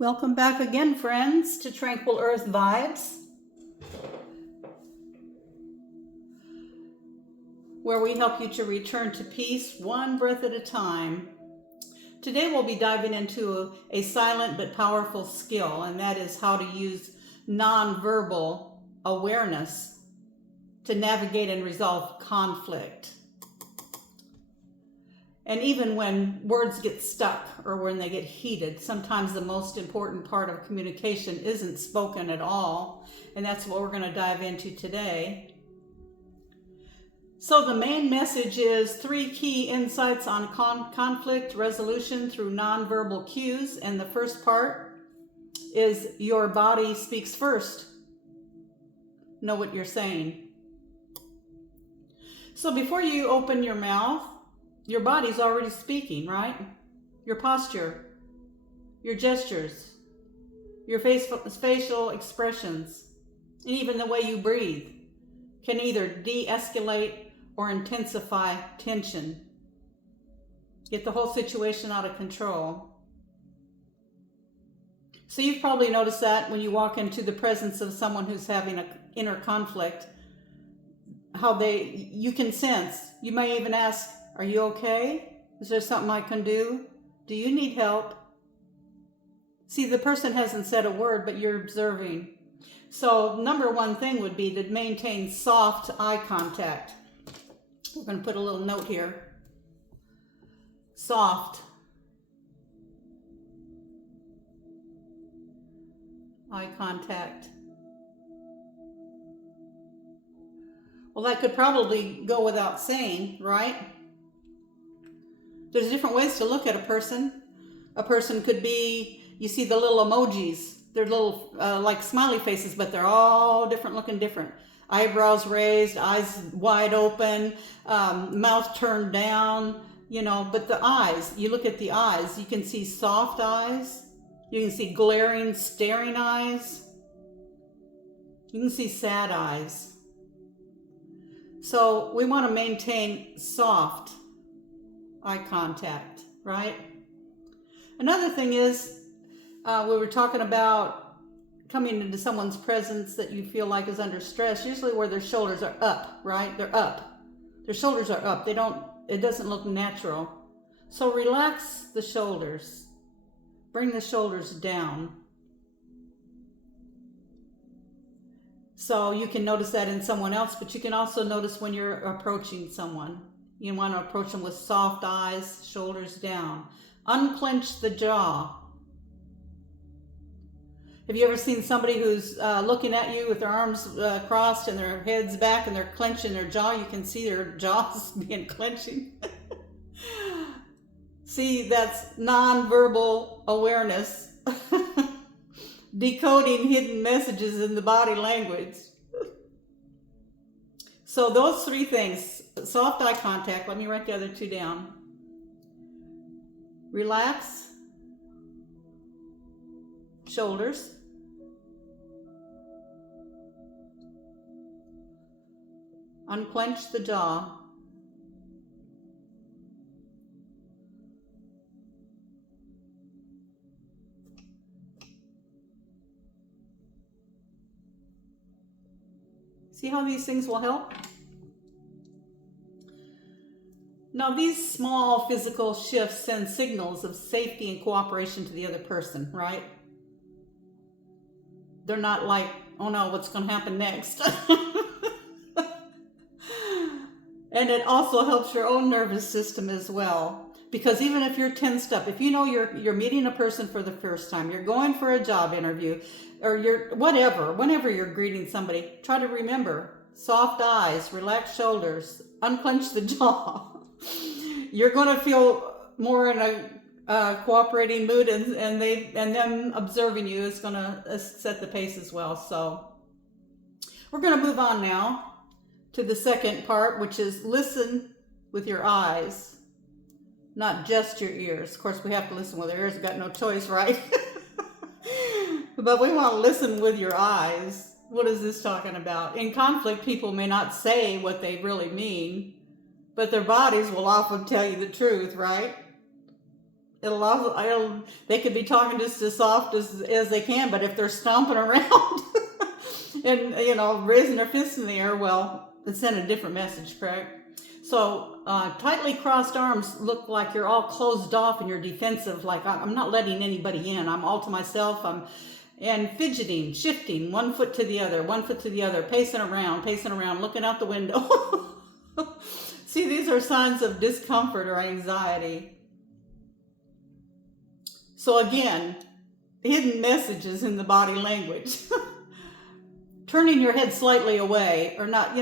Welcome back again, friends, to Tranquil Earth Vibes, where we help you to return to peace one breath at a time. Today we'll be diving into a silent but powerful skill, and that is how to use nonverbal awareness to navigate and resolve conflict. And even when words get stuck or when they get heated, sometimes the most important part of communication isn't spoken at all. And that's what we're going to dive into today. So the main message is 3 key insights on conflict resolution through nonverbal cues. And the first part is your body speaks first. Know what you're saying. So before you open your mouth, your body's already speaking, right? Your posture, your gestures, your facial expressions, and even the way you breathe can either de-escalate or intensify tension. Get the whole situation out of control. So you've probably noticed that when you walk into the presence of someone who's having an inner conflict, how you can sense. You may even ask, "Are you okay? Is there something I can do? Do you need help?" See, the person hasn't said a word, but you're observing. So number one thing would be to maintain soft eye contact. We're going to put a little note here. Soft eye contact. Well, that could probably go without saying, right? There's different ways to look at a person. A person could be, you see the little emojis. They're little like smiley faces, but they're all looking different. Eyebrows raised, eyes wide open, mouth turned down, but the eyes, you look at the eyes, you can see soft eyes. You can see glaring, staring eyes. You can see sad eyes. So we want to maintain soft eye contact, right? Another thing is, we were talking about coming into someone's presence that you feel like is under stress, usually where their shoulders are up, right? They're up. Their shoulders are up. It doesn't look natural. So relax the shoulders. Bring the shoulders down. So you can notice that in someone else, but you can also notice when you're approaching someone. You want to approach them with soft eyes, shoulders down. Unclench the jaw. Have you ever seen somebody who's looking at you with their arms crossed and their heads back and they're clenching their jaw? You can see their jaws being clenching. See, that's nonverbal awareness. Decoding hidden messages in the body language. So those 3 things, soft eye contact, let me write the other 2 down. Relax, shoulders, unclench the jaw, see how these things will help? Now, these small physical shifts send signals of safety and cooperation to the other person, right? They're not like, "Oh no, what's going to happen next?" And it also helps your own nervous system as well. Because even if you're tensed up, if you know you're meeting a person for the first time, you're going for a job interview, or whenever you're greeting somebody, try to remember soft eyes, relaxed shoulders, unclench the jaw. You're going to feel more in a cooperating mood, and them observing you is going to set the pace as well. So we're going to move on now to the second part, which is listen with your eyes, not just your ears. Of course, we have to listen with our ears. We've got no choice, right? But we want to listen with your eyes. What is this talking about? In conflict, people may not say what they really mean, but their bodies will often tell you the truth, right? they could be talking just as soft as they can, but if they're stomping around and, raising their fists in the air, well, it sent a different message, correct? So tightly crossed arms look like you're all closed off and you're defensive, like I'm not letting anybody in. I'm all to myself. And fidgeting, shifting, one foot to the other, pacing around, looking out the window. See, these are signs of discomfort or anxiety. So again, hidden messages in the body language. Turning your head slightly away, or not,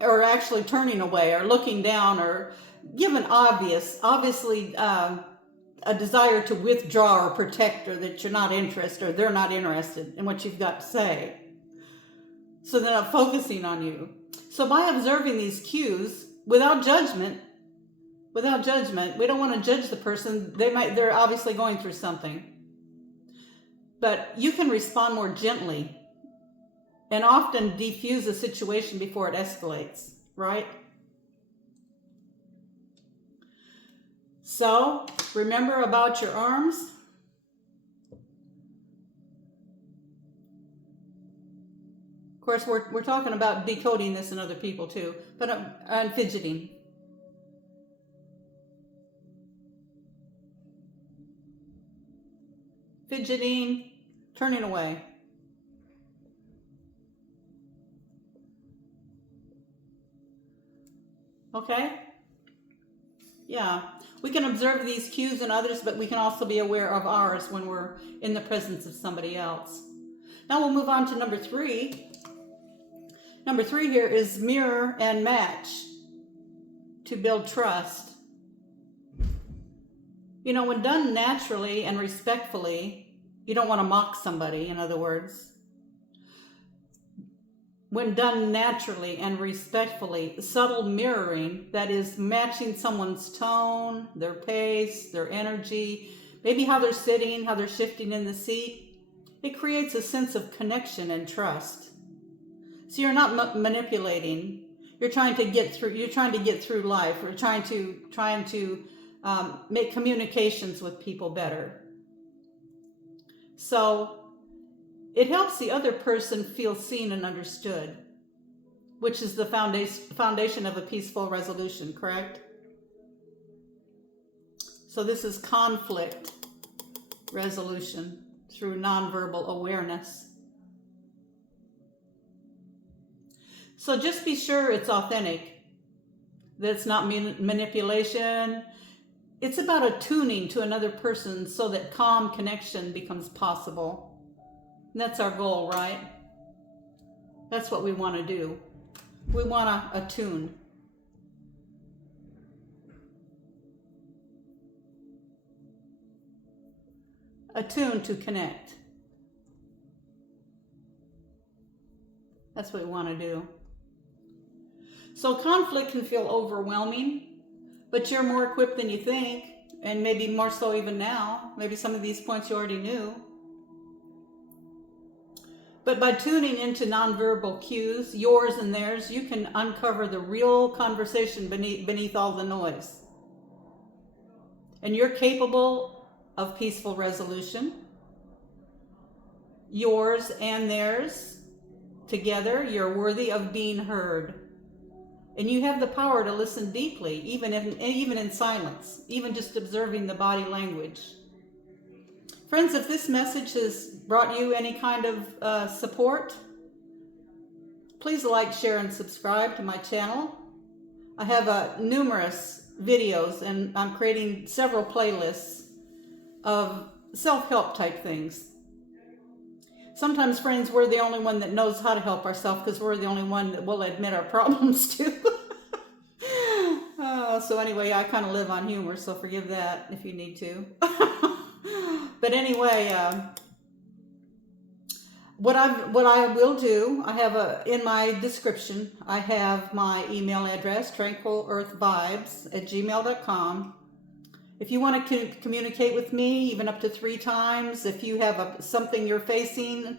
or actually turning away, or looking down, or giving obviously a desire to withdraw or protect, or that you're not interested, or they're not interested in what you've got to say. So they're not focusing on you. So by observing these cues without judgment, we don't want to judge the person. They're obviously going through something. But you can respond more gently and often defuse a situation before it escalates, right? So, remember about your arms. Of course, we're talking about decoding this in other people too, but and fidgeting. Fidgeting, turning away. Okay? Yeah. We can observe these cues in others, but we can also be aware of ours when we're in the presence of somebody else. Now we'll move on to number 3. Number 3 here is mirror and match to build trust. When done naturally and respectfully, you don't want to mock somebody, in other words. When done naturally and respectfully, subtle mirroring, that is matching someone's tone, their pace, their energy, maybe how they're sitting, how they're shifting in the seat, it creates a sense of connection and trust. So you're not manipulating. You're trying to get through life. We're trying to make communications with people better. So it helps the other person feel seen and understood, which is the foundation of a peaceful resolution, correct? So this is conflict resolution through nonverbal awareness. So just be sure it's authentic, that it's not manipulation. It's about attuning to another person so that calm connection becomes possible. And that's our goal, right? That's what we want to do. We want to attune. Attune to connect. That's what we want to do. So conflict can feel overwhelming, but you're more equipped than you think, and maybe more so even now. Maybe some of these points you already knew. But by tuning into nonverbal cues, yours and theirs, you can uncover the real conversation beneath all the noise. And you're capable of peaceful resolution. Yours and theirs, together, you're worthy of being heard. And you have the power to listen deeply, even in silence, even just observing the body language. Friends, if this message has brought you any kind of support, please like, share, and subscribe to my channel. I have numerous videos, and I'm creating several playlists of self-help type things. Sometimes, friends, we're the only one that knows how to help ourselves because we're the only one that will admit our problems to. So anyway, I kind of live on humor, so forgive that if you need to. But anyway, what I will do, I have in my description, I have my email address, TranquilEarthVibes@gmail.com. If you want to communicate with me, even up to 3 times, if you have something you're facing,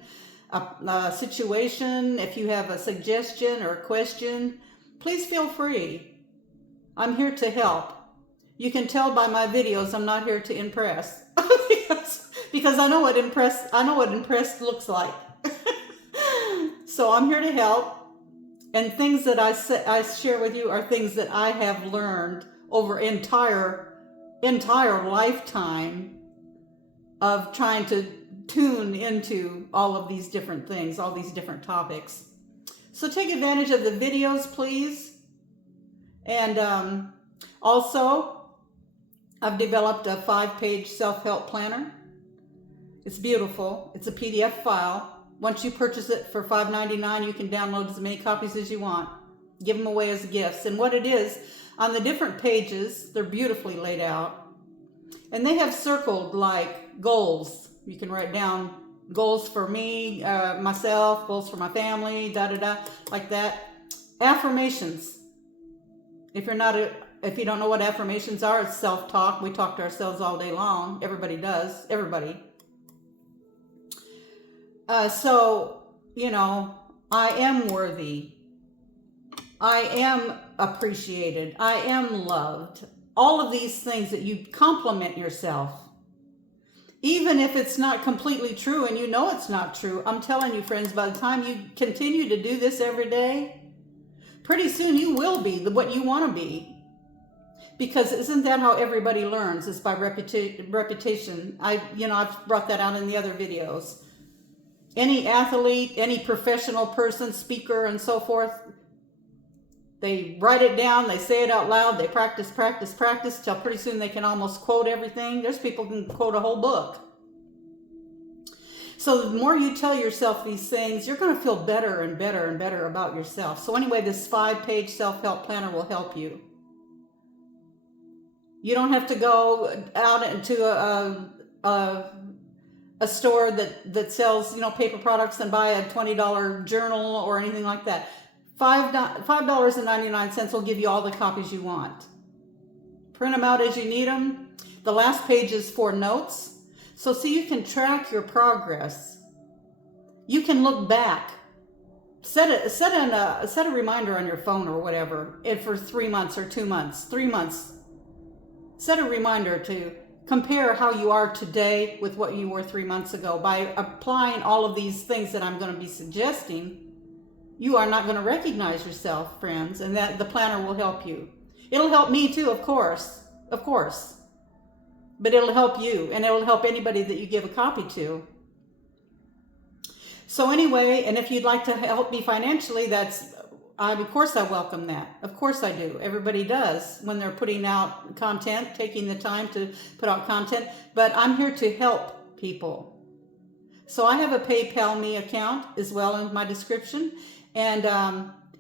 a situation, if you have a suggestion or a question, please feel free. I'm here to help. You can tell by my videos I'm not here to impress. because I know what impressed looks like. So I'm here to help. And things that I share with you are things that I have learned over entire lifetime of trying to tune into all of these different things, all these different topics. So take advantage of the videos, please. And also, I've developed a 5-page self-help planner. It's beautiful. It's a PDF file. Once you purchase it for $5.99, you can download as many copies as you want. Give them away as gifts. And what it is, on the different pages, they're beautifully laid out. And they have circled like goals. You can write down goals for me, myself, goals for my family, like that. Affirmations. If you don't know what affirmations are, it's self-talk. We talk to ourselves all day long. Everybody does. Everybody. So, I am worthy. I am appreciated. I am loved. All of these things that you compliment yourself. Even if it's not completely true and you know it's not true, I'm telling you, friends, by the time you continue to do this every day, pretty soon you will be what you want to be. Because isn't that how everybody learns? It's by repetition. I've brought that out in the other videos. Any athlete, any professional person, speaker, and so forth, they write it down, they say it out loud, they practice till pretty soon they can almost quote everything. There's people who can quote a whole book. So the more you tell yourself these things, you're going to feel better and better and better about yourself. So anyway, this 5-page self-help planner will help you. You don't have to go out into a store that sells, paper products and buy a $20 journal or anything like that. $5.99 will give you all the copies you want. Print them out as you need them. The last page is for notes. So you can track your progress. You can look back. Set a reminder on your phone or whatever, and for 3 months or 2 months, 3 months. Set a reminder to compare how you are today with what you were 3 months ago. By applying all of these things that I'm going to be suggesting, you are not going to recognize yourself, friends, and that the planner will help you. It'll help me too, of course. But it'll help you, and it'll help anybody that you give a copy to. So anyway, and if you'd like to help me financially, of course I welcome that. Of course I do. Everybody does when they're putting out content, taking the time to put out content. But I'm here to help people. So I have a PayPal me account as well in my description. And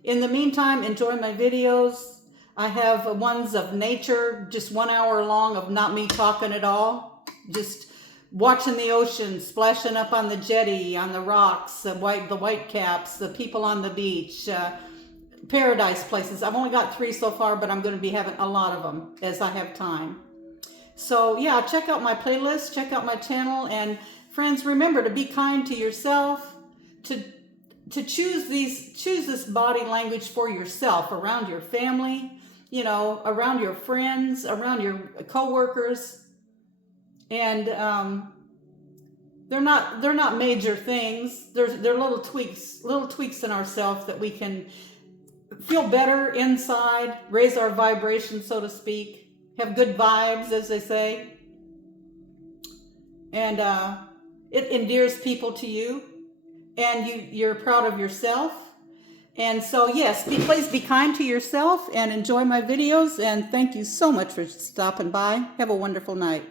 in the meantime, enjoy my videos. I have ones of nature, just 1 hour long of not me talking at all. Just watching the ocean, splashing up on the jetty, on the rocks, the white caps, the people on the beach, paradise places. I've only got 3 so far, but I'm going to be having a lot of them as I have time. So yeah, check out my playlist, check out my channel, and friends, remember to be kind to yourself, to choose this body language for yourself, around your family, around your friends, around your coworkers. And they're not major things. They're little tweaks in ourselves that we can feel better inside, raise our vibration, so to speak, have good vibes, as they say. And it endears people to you, and you're proud of yourself. And so yes, please be kind to yourself and enjoy my videos. And thank you so much for stopping by. Have a wonderful night.